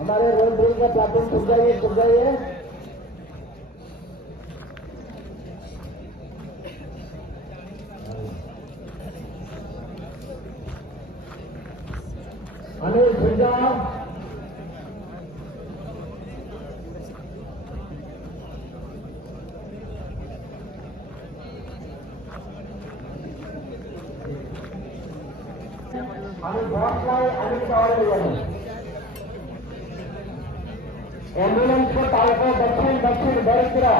हमारे road drill का platoon छुप जाइए। अनिल झुंझा, एम्बुलेंस को तालको दक्षिण बरसरा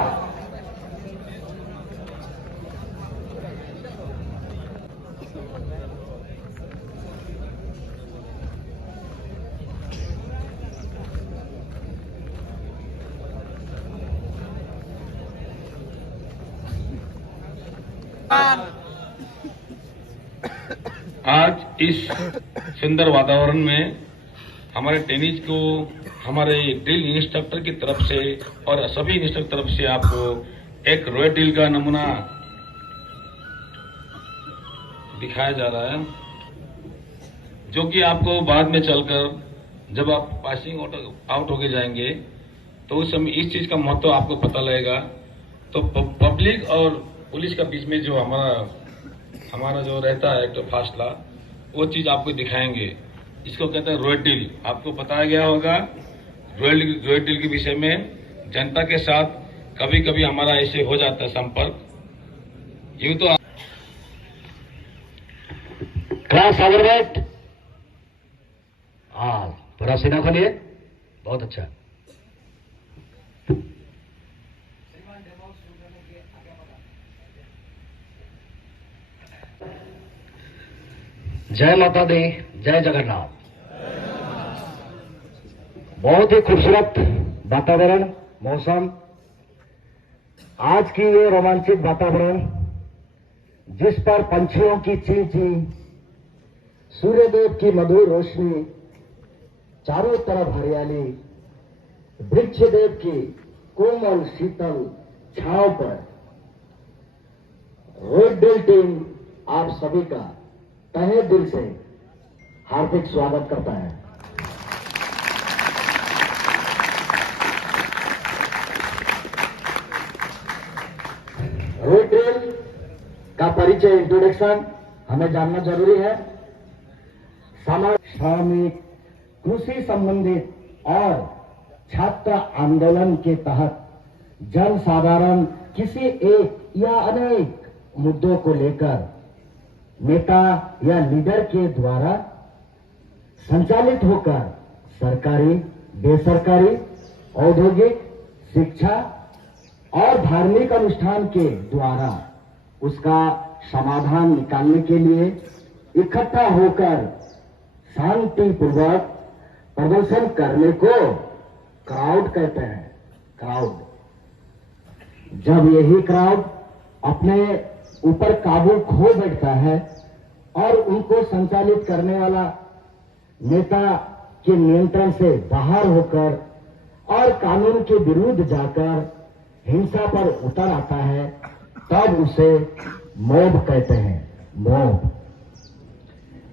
आज इस सुंदर वातावरण में हमारे टेनिस को हमारे ड्रिल इंस्ट्रक्टर की तरफ से और सभी इंस्ट्रक्टर की तरफ से आपको एक रॉयल ड्रिल का नमूना दिखाया जा रहा है, जो कि आपको बाद में चलकर जब आप पासिंग आउट होके जाएंगे तो उस समय इस चीज का महत्व आपको पता लगेगा। तो पब्लिक और पुलिस का बीच में जो हमारा जो रहता है एक तो फासला, वो चीज आपको दिखाएंगे। इसको कहते हैं रॉयल ड्रिल। आपको बताया गया होगा रॉयल ड्रिल के विषय में। जनता के साथ कभी कभी हमारा ऐसे हो जाता है संपर्क। यूं तो क्लास अग्रवेट, हाँ पूरा सीना खोलिए, बहुत अच्छा। जय माता दी, जय जगन्नाथ। बहुत ही खूबसूरत वातावरण, मौसम, आज की ये रोमांचित वातावरण जिस पर पंछियों की ची ची, सूर्यदेव की मधुर रोशनी, चारों तरफ हरियाली, वृक्ष देव की कोमल शीतल छांव पर रोड ड्रिल टीम आप सभी का तहे दिल से हार्दिक स्वागत करता है। रोड ड्रिल का परिचय, इंट्रोडक्शन हमें जानना जरूरी है। श्रमिक, कृषि संबंधित और छात्र आंदोलन के तहत जन साधारण किसी एक या अनेक मुद्दों को लेकर नेता या लीडर के द्वारा संचालित होकर सरकारी, बेसरकारी, औद्योगिक, शिक्षा और धार्मिक अनुष्ठान के द्वारा उसका समाधान निकालने के लिए इकट्ठा होकर शांतिपूर्वक प्रदर्शन करने को क्राउड कहते हैं। क्राउड, जब यही क्राउड अपने ऊपर काबू खो बैठता है और उनको संचालित करने वाला नेता के नियंत्रण से बाहर होकर और कानून के विरुद्ध जाकर हिंसा पर उतर आता है, तब उसे मॉब कहते हैं। मॉब,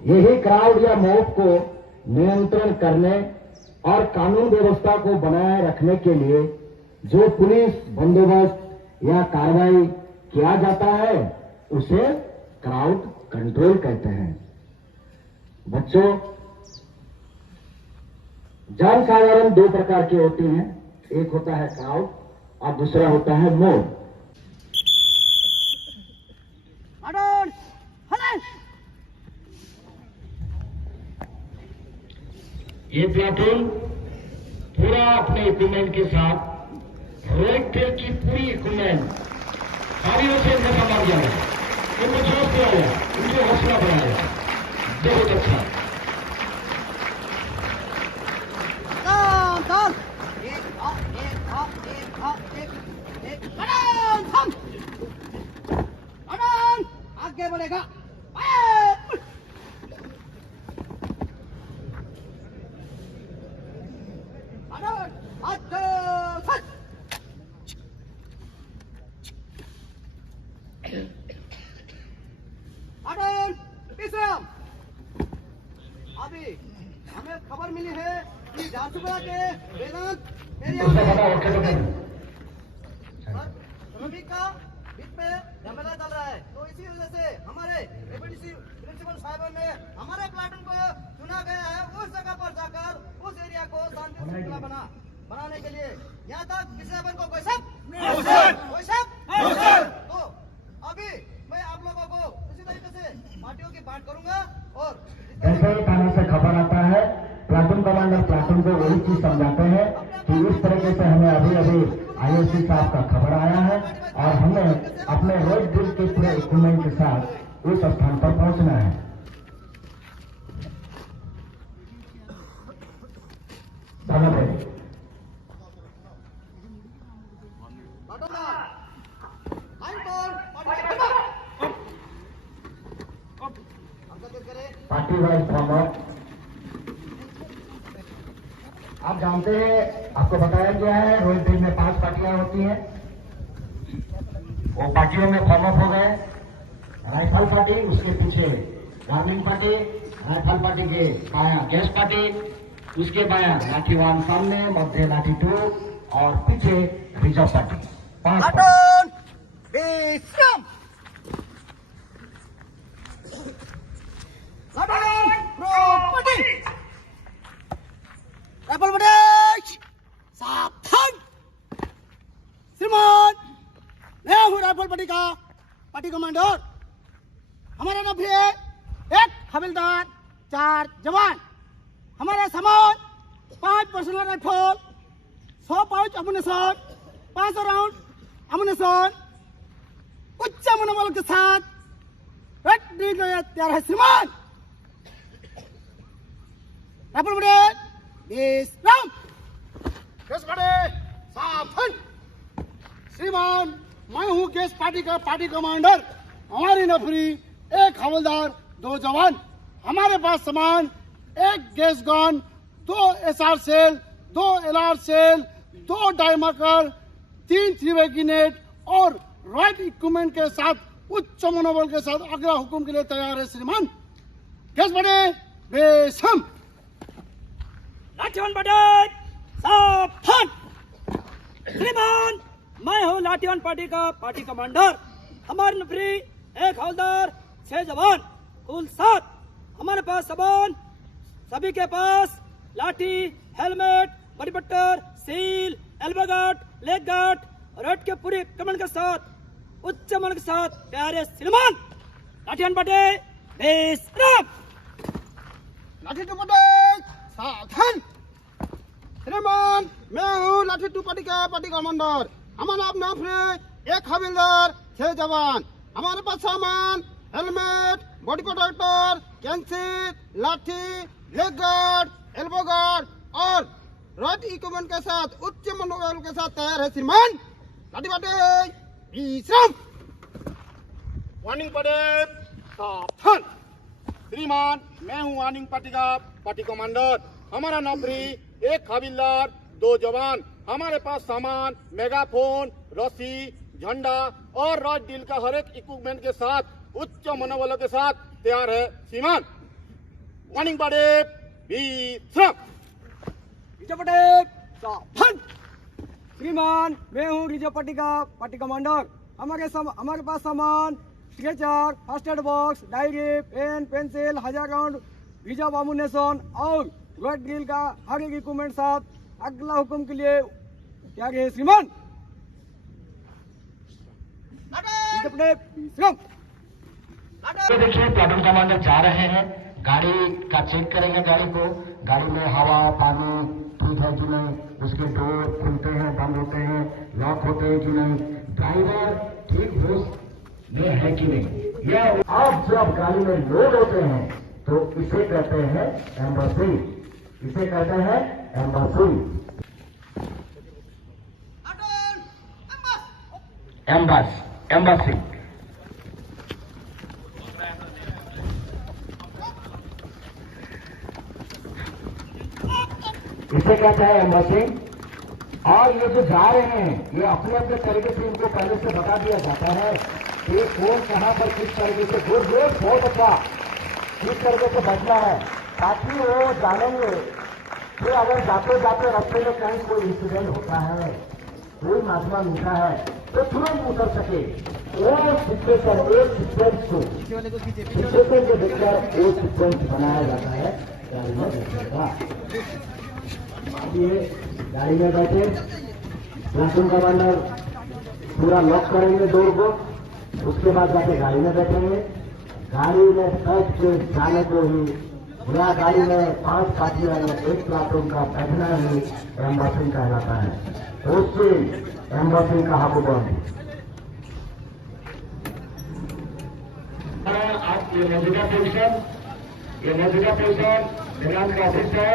यही क्राउड या मॉब को नियंत्रण करने और कानून व्यवस्था को बनाए रखने के लिए जो पुलिस बंदोबस्त या कार्रवाई किया जाता है उसे क्राउड कंट्रोल कहते हैं। बच्चों, जन साधारण दो प्रकार की होती हैं, एक होता है क्राउड और दूसरा होता है मॉब। ये प्लाटून पूरा अपने इक्विपमेंट के साथ रोड ड्रिल की पूरी इक्विपमेंट सारी ओर से इनका मार दिया है। इनको जोश दिया गया, इनको हौसला बढ़ाया, बहुत अच्छा। आगे बढ़ेगा। अभी हमें खबर मिली है कि झारसुगुड़ा के वेदांत एरिया उससे में बता ओके तो नहीं। श्रमिक का बीच में झमेला चल रहा है, तो इसी वजह से हमारे एपीडीसी प्रिंसिपल साहब ने हमारे प्लाटून को चुना गया है उस जगह पर जाकर उस एरिया को शांति श्रृंखला बनाने के लिए। यहाँ तक किसी अपन को कोई शक? तो अभी मैं आप लोगों को इसी तरीके से पार्टियों की बात करूंगा और जैसे ही थाने से खबर आता है प्लाटून कमांडर प्लाटून को वही चीज समझाते हैं कि इस तरीके से हमें अभी अभी आईओसी साहब का खबर आया है और हमें अपने रोड ड्रिल के पूरे इक्विपमेंट के साथ उस स्थान पर पहुंचना है। पार्टी वाइज फॉर्मर आप जानते हैं, आपको बताया गया है रोड ड्रिल में 5 पार्टियां होती हैं। वो पार्टियों में फॉर्म अप हो गए। राइफल पार्टी, उसके पीछे गार्मिंग पार्टी, राइफल पार्टी के बाया गैस पार्टी, उसके बाया लाठी 1 सामने, मध्य लाठी 2 और पीछे रिजर्व पार्टी। 5 प्लाटून विश्राम। प्रॉपर्टी राइफल पार्टी सावधान। श्रीमान, मैं हूँ राइफल पार्टी का पार्टी कमांडर। हमारा नफरी है 1 हविलदार 4 जवान। हमारा सामान 5 पर्सनल राइफल, 100 पाउच अमुनेशन, 500 राउंड अमुनेशन, उच्च मनोबल के साथ रेड ड्रिल तैयार है। श्रीमान, राइफल पार्टी विश्राम। गैस पार्टी सावधान। श्रीमान, मैं हूँ गैस पार्टी का पार्टी कमांडर। हमारी नफरी 1 हवलदार 2 जवान। हमारे पास सामान 1 gas gun, 2 SR cell, 2 LR cell, 2 डायमाकर, 3 3-वे ग्रेनेड और राइट इक्विपमेंट के साथ उच्च मनोबल के साथ अगला हुक्म के लिए तैयार है। श्रीमान, गैस पार्टी बेसम। लाठीवान पार्टी सावधान। श्रीमान, मैं हूँ लाठीवान पार्टी का पार्टी कमांडर। हमारे नफरी 1 हवलदार 6 जवान, कुल 7। हमारे पास सामान, सभी के पास लाठी, helmet, body butter, seal, elbow guard, leg guard, red के पूरे कमांड के साथ उच्च मन के साथ प्यारे श्रीमान, लाठीवान पार्टी विश्राम। लाठी 2 पार्टी सावधान। श्रीमान, मैं हूँ लाठी 2 पार्टी का पार्टी कमांडर। हमारा नफरी 1 हविलदार 6 जवान। हमारे पास सामान, हेलमेट, बॉडी प्रोटेक्टर, कैंसिल, लाठी, लेग गार्ड, एल्बो गार्ड और राइट इक्विपमेंट के साथ उच्च मनोबल के साथ तैयार है। श्रीमान, लाठी पार्टी विश्राम। वार्निंग पार्टी सावधान। श्रीमान, मैं हूँ वार्निंग पार्टी का पार्टी कमांडर। हमारा नफरी 1 हविलदार 2 जवान। हमारे पास सामान, मेगाफोन, रस्सी, झंडा और रॉड डील का हर एक इक्विपमेंट के साथ उच्च मनोबल के साथ तैयार है। श्रीमान, वार्निंग पार्टी विश्राम। रिजर्व पार्टी सावधान। श्रीमान, मैं हूँ रिजर्व पार्टी का पार्टी कमांडर। हमारे पास सामान, stretcher, first aid box, diary, pen, pencil, 1000 round reserve ammunition और रेड ड्रिल का हर एक इक्विपमेंट साथ अगला हुक्म के लिए तैयार है। श्रीमान, देखिए प्लाटून कमांडर जा रहे हैं, गाड़ी का चेक करेंगे। गाड़ी को, गाड़ी में हवा पानी ठीक है कि नहीं, उसके डोर खुलते हैं, बंद होते हैं, लॉक होते हैं कि नहीं, ड्राइवर ठीक होश में है कि नहीं। यह आप जब गाड़ी में लोड होते हैं तो इसे कहते हैं एम्बसी। इसे कहते हैं एम्बसी। एम्बसी इसे कहते हैं एम्बसी। और ये जो जा रहे हैं, ये अपने अपने तरीके से इनको पहले से बता दिया जाता है कि कौन कहाँ पर किस तरीके से बहुत अच्छा किस तरीके से बचना है, ताकि वो जानेंगे फिर अगर जाते जाते रास्ते में कहीं कोई इंसिडेंट होता है, कोई महात्मा मिलता है, तो तुरंत उतर सके। वो सिचुएशन, एक सीक्वेंस को सिचुएशन को देखकर एक सीक्वेंस बनाया जाता है गाड़ी में बैठने का। ये गाड़ी में बैठे, प्लाटून कमांडर पूरा लॉक करेंगे डोर को, उसके बाद जाके गाड़ी में बैठेंगे। गाड़ी में बैठ के जाने को ही पूरा गाड़ी में 5 साथी रहेंगे, एक प्लाटून का बैठना ही एम्बसिंग कहलाता है। उससे एम्बसिंग का हाकुबंद। आज ये मौजूदा पोजीशन निगरान का ऑफिस है।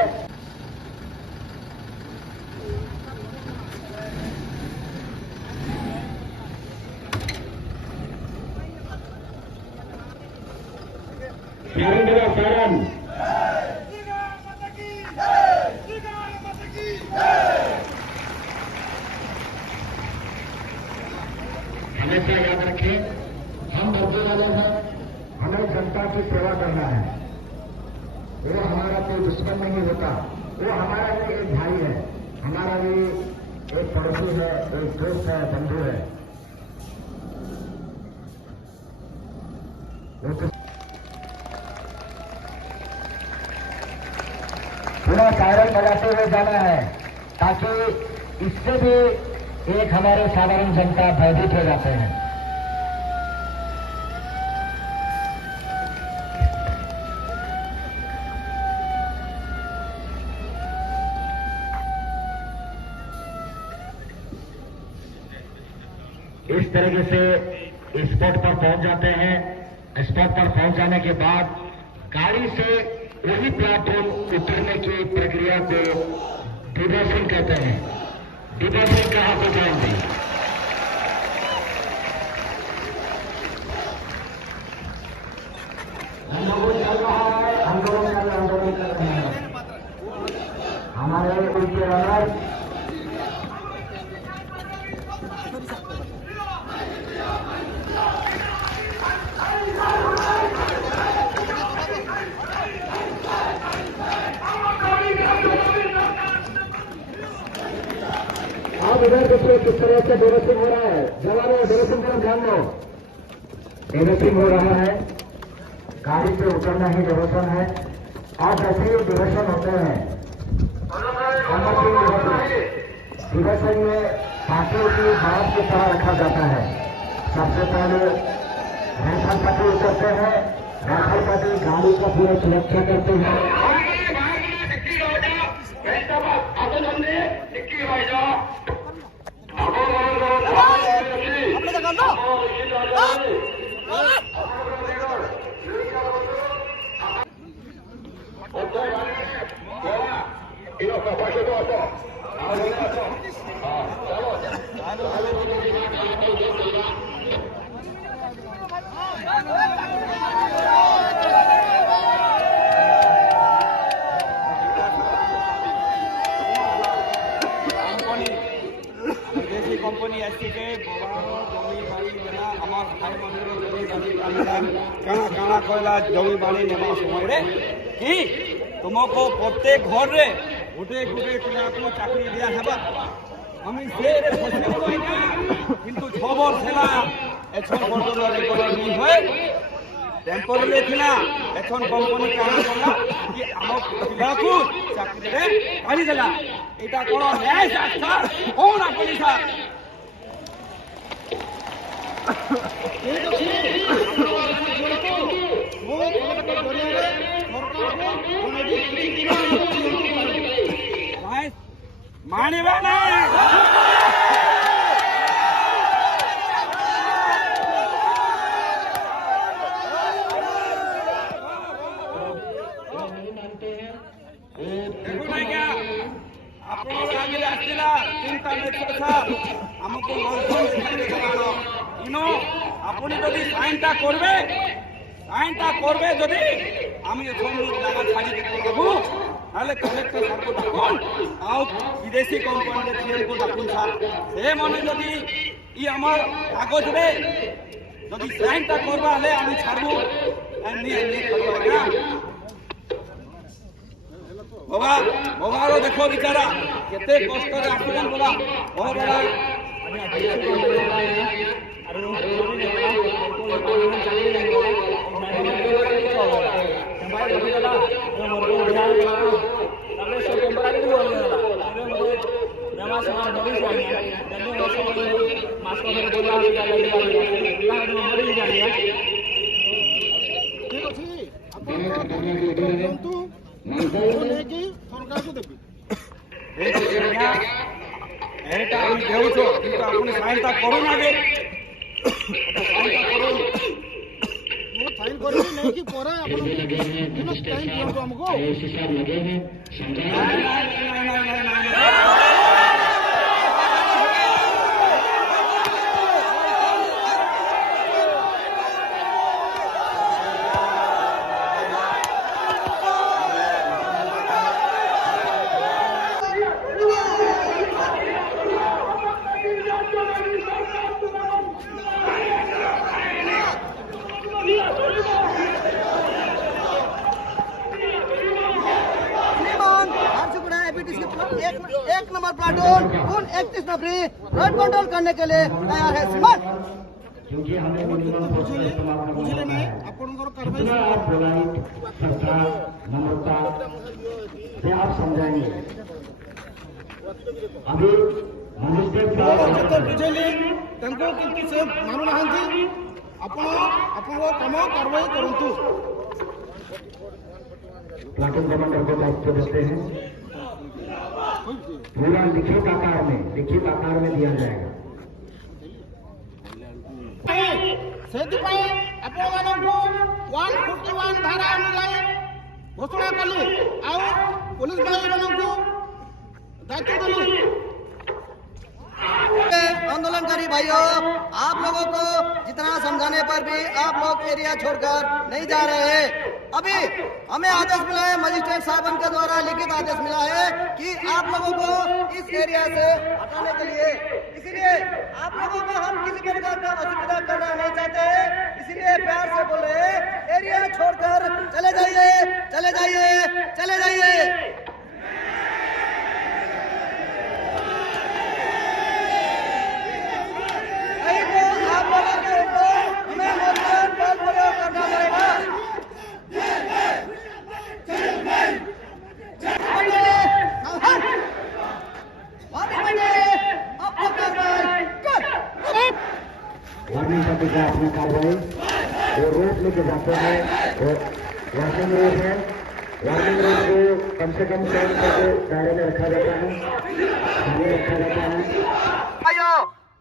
सारण हमेशा याद रखें, हम मजदूर वाले हैं, हमें जनता की सेवा करना है। वो हमारा कोई दुश्मन नहीं होता, वो हमारा भी एक भाई है, हमारा भी एक पड़ोसी है, एक दोस्त है, बंधु है। पूरा सायरन बजाते हुए जाना है, ताकि इससे भी एक हमारे साधारण जनता भयभीत हो जाते हैं। इस तरीके से स्पॉट पर पहुंच जाते हैं। स्पॉट पर पहुंच जाने के बाद गाड़ी से वही प्लाटून उतरने की प्रक्रिया को डिबॉसिंग कहते हैं। डिबॉसिंग कहाँ को जाएंगे? आंदोलन चल रहा है, आंदोलन कर रहे हैं हमारे उनके रनर। आप इधर देखिए किस तरह से डेवलपिंग हो रहा है। जवानों डेवलपिंग पर ध्यान दो। डेवलपिंग हो रहा है, गाड़ी से उतरना ही डेवलपन है। और जैसे ही डिवर्सन होते हैं, डिवर्सन में पार्टियों की बात की तरह रखा जाता है। सबसे पहले राइफल पार्टी उतरते हैं, राइफल पार्टी गाड़ी का पूरा सुरक्षा करते हैं। কোম্পানি এসটিকে জমি বাড়ি নেওয়া আমার ভাই কাଣା কাଣା কয়লা জমি বাড়ি নেওয়া সময় কি তোমাকে প্রত্যেক ঘরে গোটে গোটে পিলাকে চাকরি দিয়া হেবা আমি সে কিন্তু 6 বছর হেলা এখন পর্যন্ত রেকর্ড নি হয় টেম্পোরারি থিলা এখন কোম্পানি কানা কলা কি আমার পিলাকু চাকরি রে পানি দেলা এটা কোন ন্যায় শাসন কোন আপনি স্যার मानिबा ना हमको আপনি যদি সাইনটা করবে যদি আমি এখন জায়গা ছাড়ি দিতে পারবো তাহলে কালেক্টর সাহেবকে ডাকুন আও বিদেশি কোম্পানির সিএমকে ডাকুন স্যার সে মনে যদি ই আমার কাগজরে যদি সাইনটা করবা হলে আমি ছাড়বো बोगा बोगा देखो बेचारा केते कष्ट रे आसुछन बोगा बहुत बड़ा ଠିକ ଅଛି ଆପଣ ଦିଅନ୍ତୁ ନେଇକି ସରକାରକୁ ଦେବି ଏଇଟା ଆମେ ଦେଉଛୁ କିନ୍ତୁ ଆପଣ ସାଇନ୍ଟା କରୁନାହାନ୍ତି ମୁଁ ସାଇନ୍ କରିବି ନେଇକି ପରେ ଆପଣ ଟାଇମ୍ ଦିଅନ୍ତୁ ଆମକୁ एक नंबर प्लाटून उन 31 नफरी रोड कंट्रोल करने के लिए तैयार है श्रीमान क्योंकि हमें बुझले नहीं आपनकर कार्रवाई आप पोलाइट श्रद्धा नम्रता से आप समझाएंगे अभी बुझेली तांको किंतु से मानु नाहंती आपण काम कार्रवाई करंतु प्लाटून कमांडर को दायित्व देते हैं पूरा लिखित आकार में दिया जाएगा ସେଥିପାଇଁ ଆପଣମାନଙ୍କୁ 141 ଧାରା ଅନୁଯାୟୀ ଘୋଷଣା କଲି ଆଉ पुलिस भाईମାନଙ୍କୁ दायित्व देली आंदोलनकारी भाइयों आप लोगों को जितना समझाने पर भी आप लोग एरिया छोड़कर नहीं जा रहे हैं अभी हमें आदेश मिला है मजिस्ट्रेट साहब के द्वारा लिखित आदेश मिला है कि आप लोगों को इस एरिया से हटाने के लिए इसलिए आप लोगों को हम किसी प्रकार का असुविधा करना नहीं चाहते हैं इसलिए प्यार से बोल रहे हैं एरिया छोड़कर चले जाइए चले जाइए चले जाइए आप लोगों के ऊपर हमें मजबूर बल प्रयोग करना पड़ेगा वार्निंग का टीका अपना कार्रवाई वो रोड लेके जाते हैं वो वार्निंग रोड है वार्निंग रोड को कम से कम 100 मीटर के दायरे में रखा जाता है भाइयों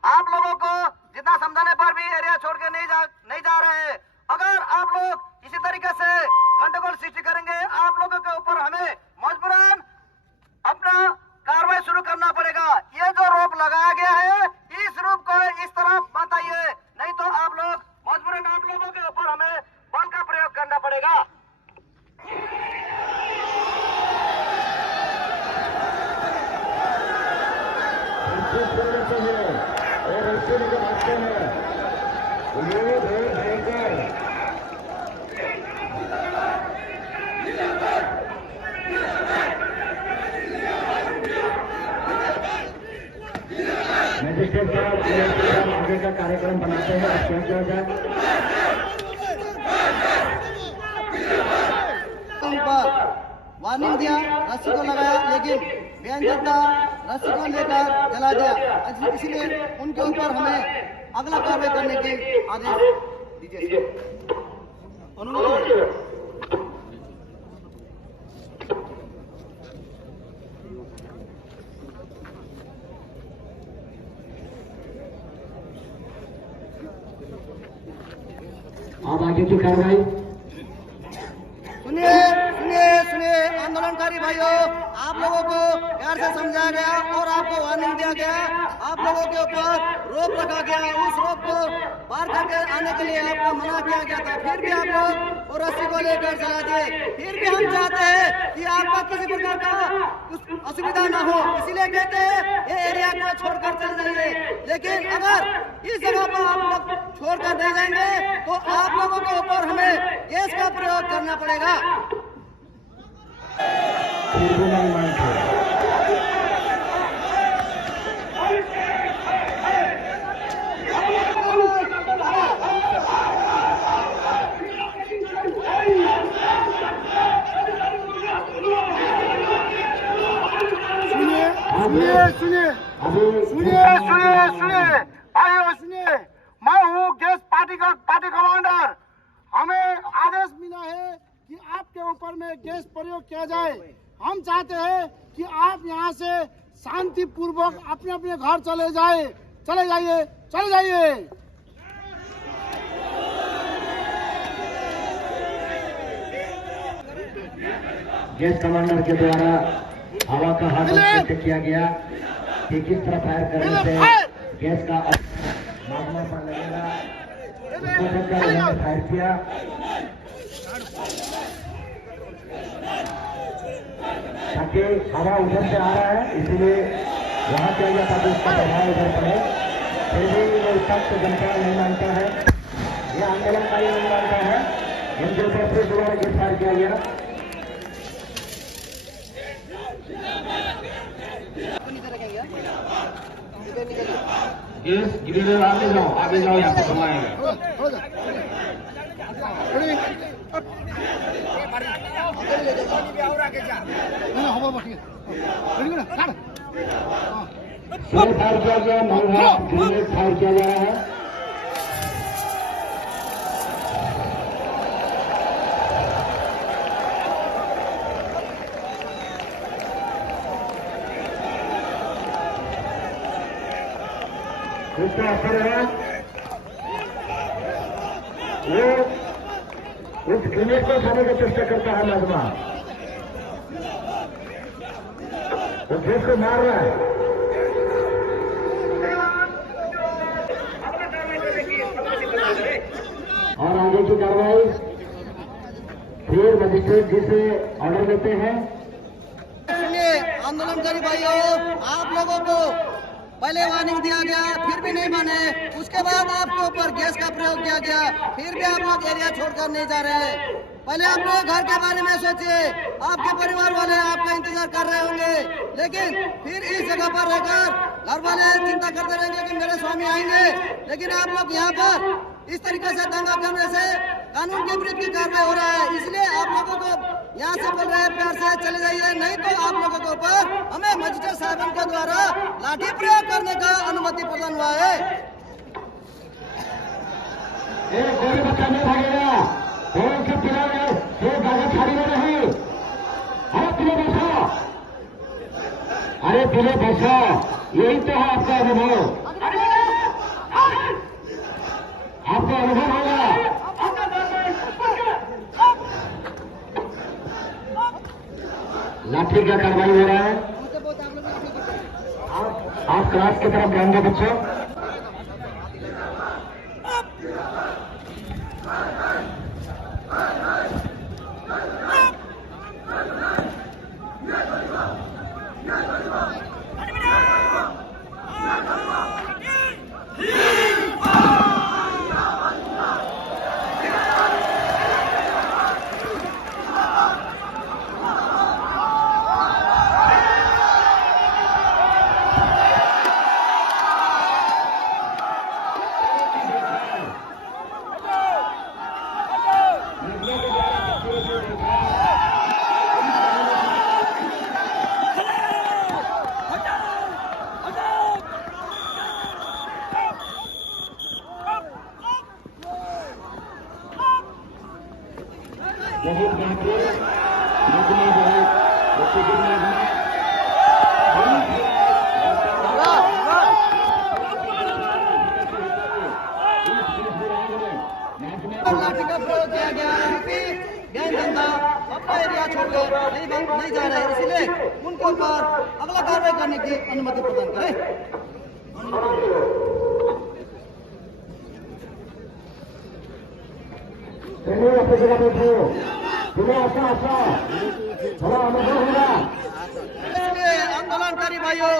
आप लोगों को जितना समझाने पर भी एरिया छोड़ के नहीं जा रहे हैं अगर आप लोग इसी तरीके से गंडगोल सृष्टि करेंगे आप लोगों के ऊपर हमें मजबूरन अपना कार्रवाई शुरू करना पड़ेगा ये जो रोप लगाया गया है इस रोप को इस तरफ मत आइए नहीं तो आप लोग मजबूरन आप लोगों के ऊपर हमें बल का प्रयोग करना पड़ेगा और ऐसे में जब आते हैं ये बहुत भयंकर मजिस्ट्रेट साहब आगे का कार्यक्रम बनाते हैं क्या किया जाए वार्निंग दिया रस्सी को लगाया लेकिन बयान करता रस्सी को लेकर जला दिया इसलिए उनके ऊपर हमें अगला कार्रवाई करने के आदेश दीजिए अनुरोध अब आगे की कार्रवाई सुनिए सुनिए सुनिए आंदोलनकारी भाइयों आप लोगों को प्यार से समझाया गया और आपको वार्निंग दिया गया आप लोगों के ऊपर रोक रखा गया उस रोक को पार करके आने के लिए आपको मना किया गया था फिर भी आप लोग और रस्सी को लेकर चला दिए फिर भी हम चाहते हैं कि आपका किसी प्रकार का कुछ असुविधा न हो इसीलिए कहते हैं ये एरिया को छोड़कर चल जाइए लेकिन अगर इस जगह पर आप लोग छोड़कर नहीं जाएंगे तो आप लोगों के ऊपर हमें गैस का प्रयोग करना पड़ेगा फिर भी नहीं मानते। सुनिए भाइयों सुनिए, मैं हूँ गैस पार्टी कमांडर। हमें आदेश मिला है कि आपके ऊपर में गैस प्रयोग किया जाए। हम चाहते हैं कि आप यहाँ से शांति पूर्वक अपने अपने घर चले जाइए। गैस कमांडर के द्वारा हवा का हाथ किया गया कि किस तरह फायर करने से गैस का मामला पर लगेगा, उसको देखकर उन्होंने फायर किया। ताकि हवा उधर से आ रहा है, इसलिए वहां किया गया ताकि उसका प्रभाव उधर पड़े। फिर भी ये सख्त जनता नहीं मानता है, ये आंदोलनकारी नहीं मानता है, इनके ऊपर फिर दोबारा गैस फायर किया गया। गैस गिरे, आगे जाओ यहाँ पे समाएगा। फायर किया गया, ग्रेनेड फायर किया जा रहा है। उसका असर है, वो उस ग्रेनेड को उठाने का चेष्टा करता है नजमा, वो गैस को मार रहा है। और आगे की कार्रवाई फिर मजिस्ट्रेट जी से ऑर्डर देते हैं। सुनिए आंदोलनकारी भाइयों, आप लोगों को पहले वार्निंग दिया गया, फिर भी नहीं माने। उसके बाद आपके ऊपर गैस का प्रयोग किया गया, फिर भी आप लोग एरिया छोड़कर नहीं जा रहे हैं। पहले आप लोग घर के बारे में सोचिए, आपके परिवार वाले आपका इंतजार कर रहे होंगे, लेकिन फिर इस जगह पर रहकर घर वाले चिंता करते रहेंगे कि मेरे स्वामी आएंगे। लेकिन आप लोग यहाँ पर इस तरीके से दंगा करने से कानून के विरुद्ध की कार्रवाई हो रहा है। इसलिए आप लोगों को यहाँ से बोल रहे हैं प्यार से चले जाइए, नहीं तो आप लोगों के ऊपर हमें मजिस्ट्रेट साहब के द्वारा लाठी प्रयोग करने का अनुमति प्रदान हुआ है। कोई बच्चा नहीं भागेगा, कोई से पिला गाड़ी खाली में नहीं। अरे पिले बैठो, अरे पिले बैठो, यही तो है आपका अनुभव, आपका अनुभव होगा। लाठी का कार्रवाई हो रहा है। आप क्लास की तरफ ध्यान दो बच्चों। बहुत बेहतरीन नजमा जो है बच्चे गिरना है। लाठी का प्रयोग किया गया, गैंग धंधा अपना एरिया छोड़कर नहीं जा रहे, इसलिए उनके ऊपर अगला कार्रवाई करने की अनुमति प्रदान करें। अपनी जगह बैठो, तुम्हें ऐसा थोड़ा अनुभव होगा। इसलिए आंदोलनकारी भाइयों,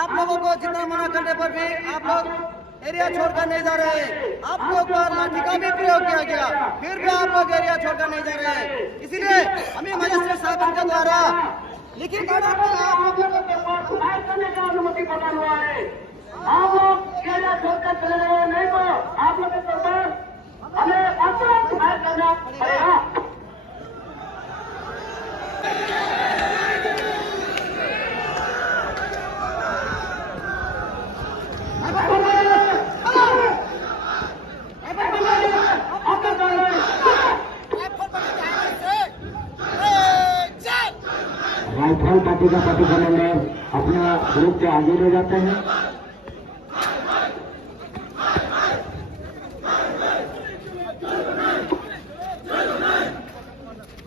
आप लोगों को जितना मना करने पर भी आप लोग एरिया छोड़कर नहीं जा रहे। आपके ऊपर लाठी का भी प्रयोग किया गया, फिर भी आप लोग एरिया छोड़कर नहीं जा रहे। इसीलिए हमें मजिस्ट्रेट साहब के द्वारा लिखित ऑर्डर में आप लोगों के पास सुधार करने का अनुमति प्रदान हुआ है। आप लोग एरिया छोड़कर चले गए, नहीं तो आप लोगों के पास हमें अतिरिक्त सुधार करना पड़ेगा। राइफल पार्टी का पार्टी कमांडर अपना ग्रुप के आगे ले जाते हैं।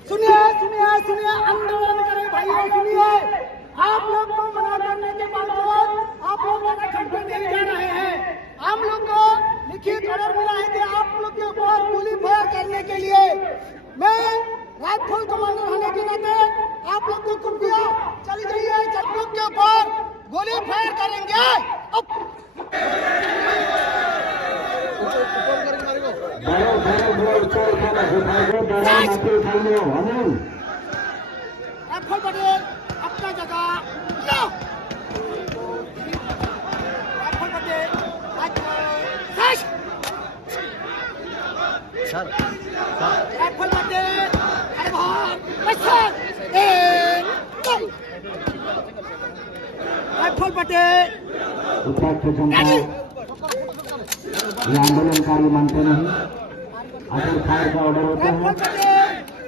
सुनिए सुनिए सुनिए, आंदोलन करें भाइयों, सुनिए। आप लोग को मना करने के बावजूद आप लोग आरक्षण पर नहीं जा रहे हैं। हम लोग को लिखित ऑर्डर मिला है कि आप लोग के ऊपर गोली फायर करने के लिए। मैं राइफल कमांडर होने के नाते आप लोग को हुक्म दिया, चली जाइए, सब लोग के ऊपर गोली फायर करेंगे। राइफल पटेल अपना जगह लो। Rifle Patel rifle Patel rifle Patel उपाध्यक्ष जनता ये आंदोलनकारी मानते नहीं। अगर फायर का ऑर्डर होता है,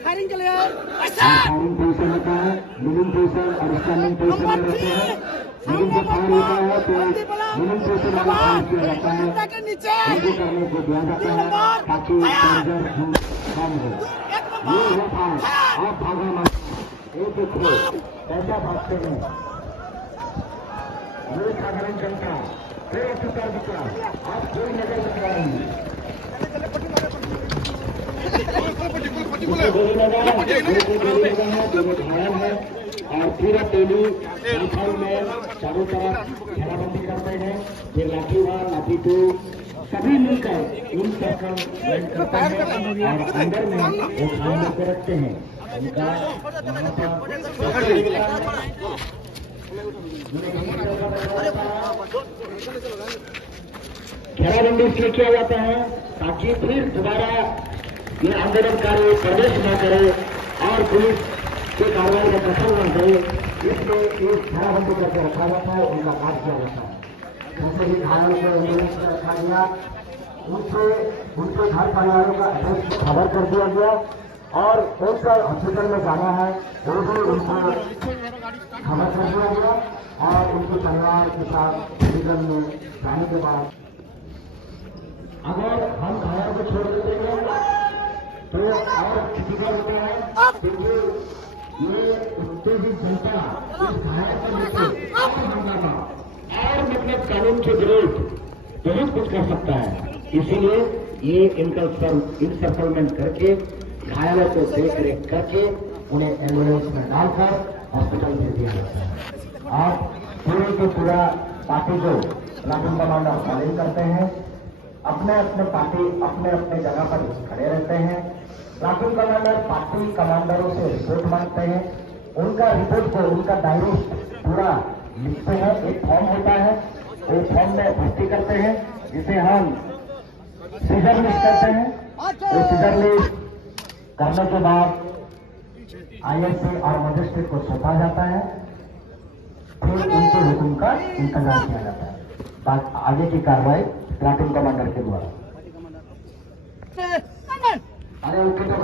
फायरिंग के लिए फायरिंग पोजिशन होता है, लिविंग पोजिशन और स्टैंडिंग पोजिशन में रहते हैं। लेकिन जब फायर होता है तो लिविंग पोजिशन वाला फायर किया जाता है, उनको करने को दिया जाता है ताकि डेंजर कम हो। ये है फायर। आप भागा मत, एक देखो कैसा भागते हैं ये साधारण जनता। फिर अधिकार दिखा, आप कोई नजर नहीं आ रही है। घायल है और पूरा टोली राइफल में चारों तरफ घेराबंदी करते हैं। ये लाठीवार लाठी टू सभी मिलकर इन सर्कल करते हैं और अंदर में वो खाने को रखते हैं। उनका घेराबंदी इसलिए किया जाता है ताकि फिर दोबारा ये आंदोलनकारी प्रवेश न करे और पुलिस के कार्रवाई का दखल न करे, इसलिए एक घेराबंदी करके रखा जाता है, उनका काट किया जाता है। जैसे भी घायल को एम्बुलेंस में रखा गया, उनके घर परिवारों का एड्रेस खबर कर दिया गया और कौन सा हॉस्पिटल में जाना है वो भी उनको खबर कर दिया गया और उनके परिवार के साथ हॉस्पिटल में जाने के बाद अगर हम घायल को छोड़ देते हैं तो और फिजिकल होता है, क्योंकि ये उत्तेजित जनता इस घायल को लेकर और मतलब कानून के विरोध बहुत कुछ कर सकता है। इसीलिए ये इंसर्कलमेंट करके घायलों को देख रेख करके उन्हें एम्बुलेंस में डालकर हॉस्पिटल भेज दिया जाता है। और पूरे के पूरा पार्टी को प्लाटून कमांडर फॉलो करते हैं, अपने अपने पार्टी अपने अपने जगह पर खड़े रहते हैं। प्लाटून कमांडर पार्टी कमांडरों से रिपोर्ट मांगते हैं, उनका रिपोर्ट को उनका डायरी पूरा लिखते हैं। एक फॉर्म होता है, वो फॉर्म में भर्ती करते हैं जिसे हम सीजर लिस्ट कहते हैं। वो सीजर लिस्ट करने के बाद आईएससी और मजिस्ट्रेट को सौंपा जाता है, फिर उनके हुक्म का इंतजार किया जाता है। बात आगे की कार्रवाई प्लाटून कमांडर के द्वारा। अरे उनके तो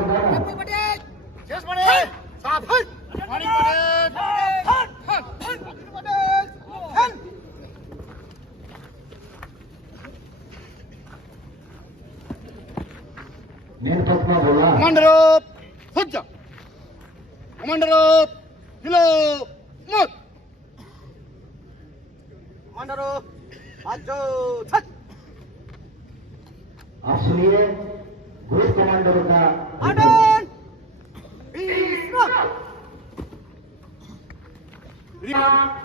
मेन पक्ष में बोला कमांडर सज्जा, कमांडर हिलो मत, कमांडर आजो छत। आप सुनिए ग्रुप कमांडरों का ऑर्डर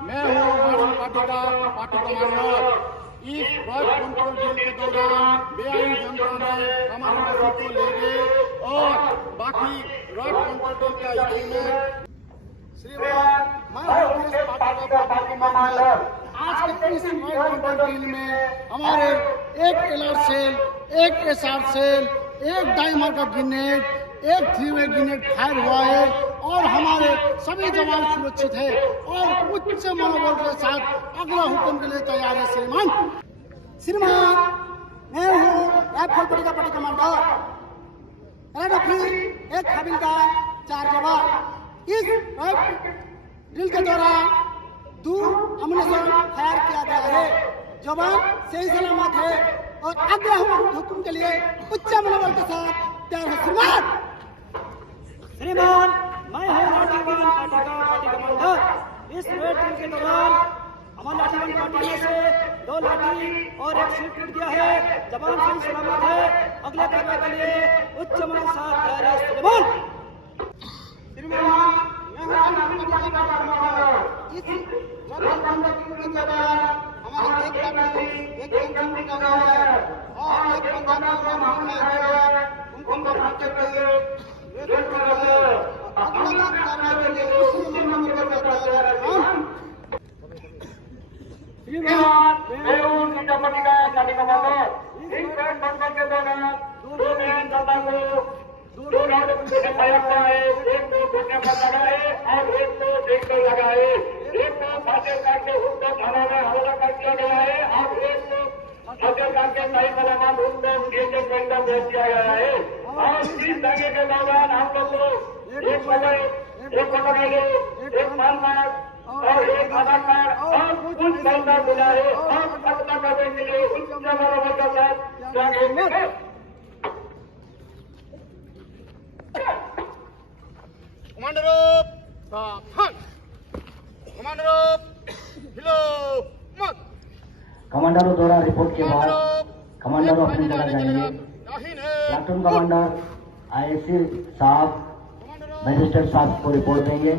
मैं हूँ पार्टी कमांडर। इस बर्ड कंट्रोल ड्रिल के दौरान बेआईन जनता ने हमारी मस्जिद को ले गए और बाकी रॉड कंट्रोल ड्रिल का एग्रीमेंट श्रीमान मैं हूं गैस पार्टी का पार्टी कमांडर। आज के इस वर्ल्ड कंट्रोल टीम में हमारे एक एलआर सेल, एक एसआर सेल, एक डाइमर का ग्रेनेड, एक 3-वे ग्रेनेड फायर हुआ है और हमारे सभी जवान सुरक्षित है और उच्च मनोबल के साथ अगला हुक्म के लिए तैयार है। श्रीमान मैं हूँ राइफल पट्टी का पार्टी कमांडर। एक हवलदार, 4 जवान। इस ड्रिल के दौरान 2 अम्युनिशन फायर किया गया है। जवान सही सलामत है और अगला हुक्म के लिए उच्च मनोबल के साथ तैयार है। श्रीमान मैं हूँ लाठीवान पार्टी का पार्टी कमांडर। इस रेड ड्रिल के दौरान हमारी लाठीवान पार्टी में से 2 लाठी और 1 शीट टूट गया है। जवान सही सलामत है। अगले कार्रवाई के लिए उच्च मनोबल के साथ तैयार है। कमांडरों द्वारा रिपोर्ट के बाद कमांडरों अपनी जगह जाएंगे। प्लाटून कमांडर आईएससी साहब, मजिस्ट्रेट साहब को रिपोर्ट देंगे।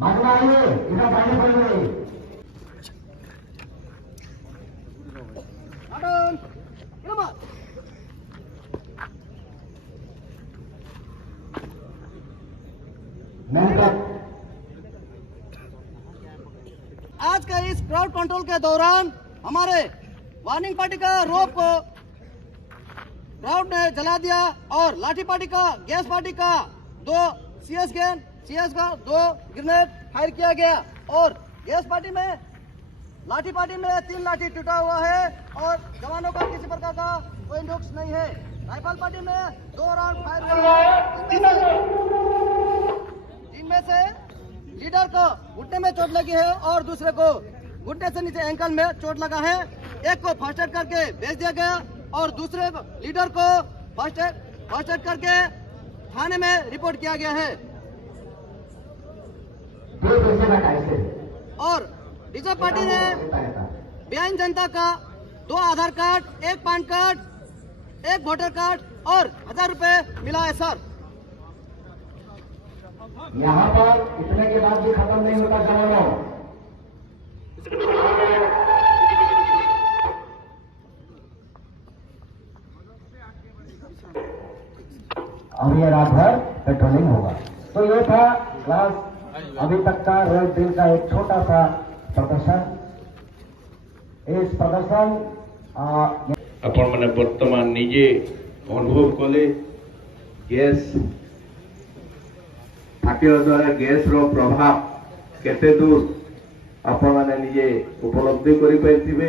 मागना आइए, इधर पानी पड़ गई। आज का इस क्राउड कंट्रोल के दौरान हमारे वार्निंग पार्टी का रोप को क्राउड ने जला दिया और लाठी पार्टी का, गैस पार्टी का 2 सीएस का 2 ग्रेनेड फायर किया गया और गैस पार्टी में, लाठी पार्टी में 3 लाठी टूटा हुआ है और जवानों का किसी प्रकार का कोई नुक्स नहीं है। राइफल पार्टी में 2 राउंड फायर हुआ है, जिनमें से लीडर को घुटने में चोट लगी है और दूसरे को घुटने से नीचे एंकल में चोट लगा है। एक को फर्स्ट एड करके भेज दिया गया और दूसरे लीडर को फर्स्ट एड करके थाने में रिपोर्ट किया गया है। और रिजर्व पार्टी ने बेआईन जनता का 2 Aadhaar card, 1 PAN card, 1 voter card और 1000 रुपए मिला है। सर यहाँ पर इतने के बाद भी खत्म नहीं होता जवानों। अब ये रात भर पेट्रोलिंग होगा। तो ये था क्लास अभी तक का रेड ड्रिल का एक छोटा सा प्रदर्शन। इस प्रदर्शन आपण मैंने वर्तमान निजे अनुभव कले गैस फाटिया द्वारा गैस रो प्रभाव केते दूर आपण मैंने निजे उपलब्धि करि पाइथिबे।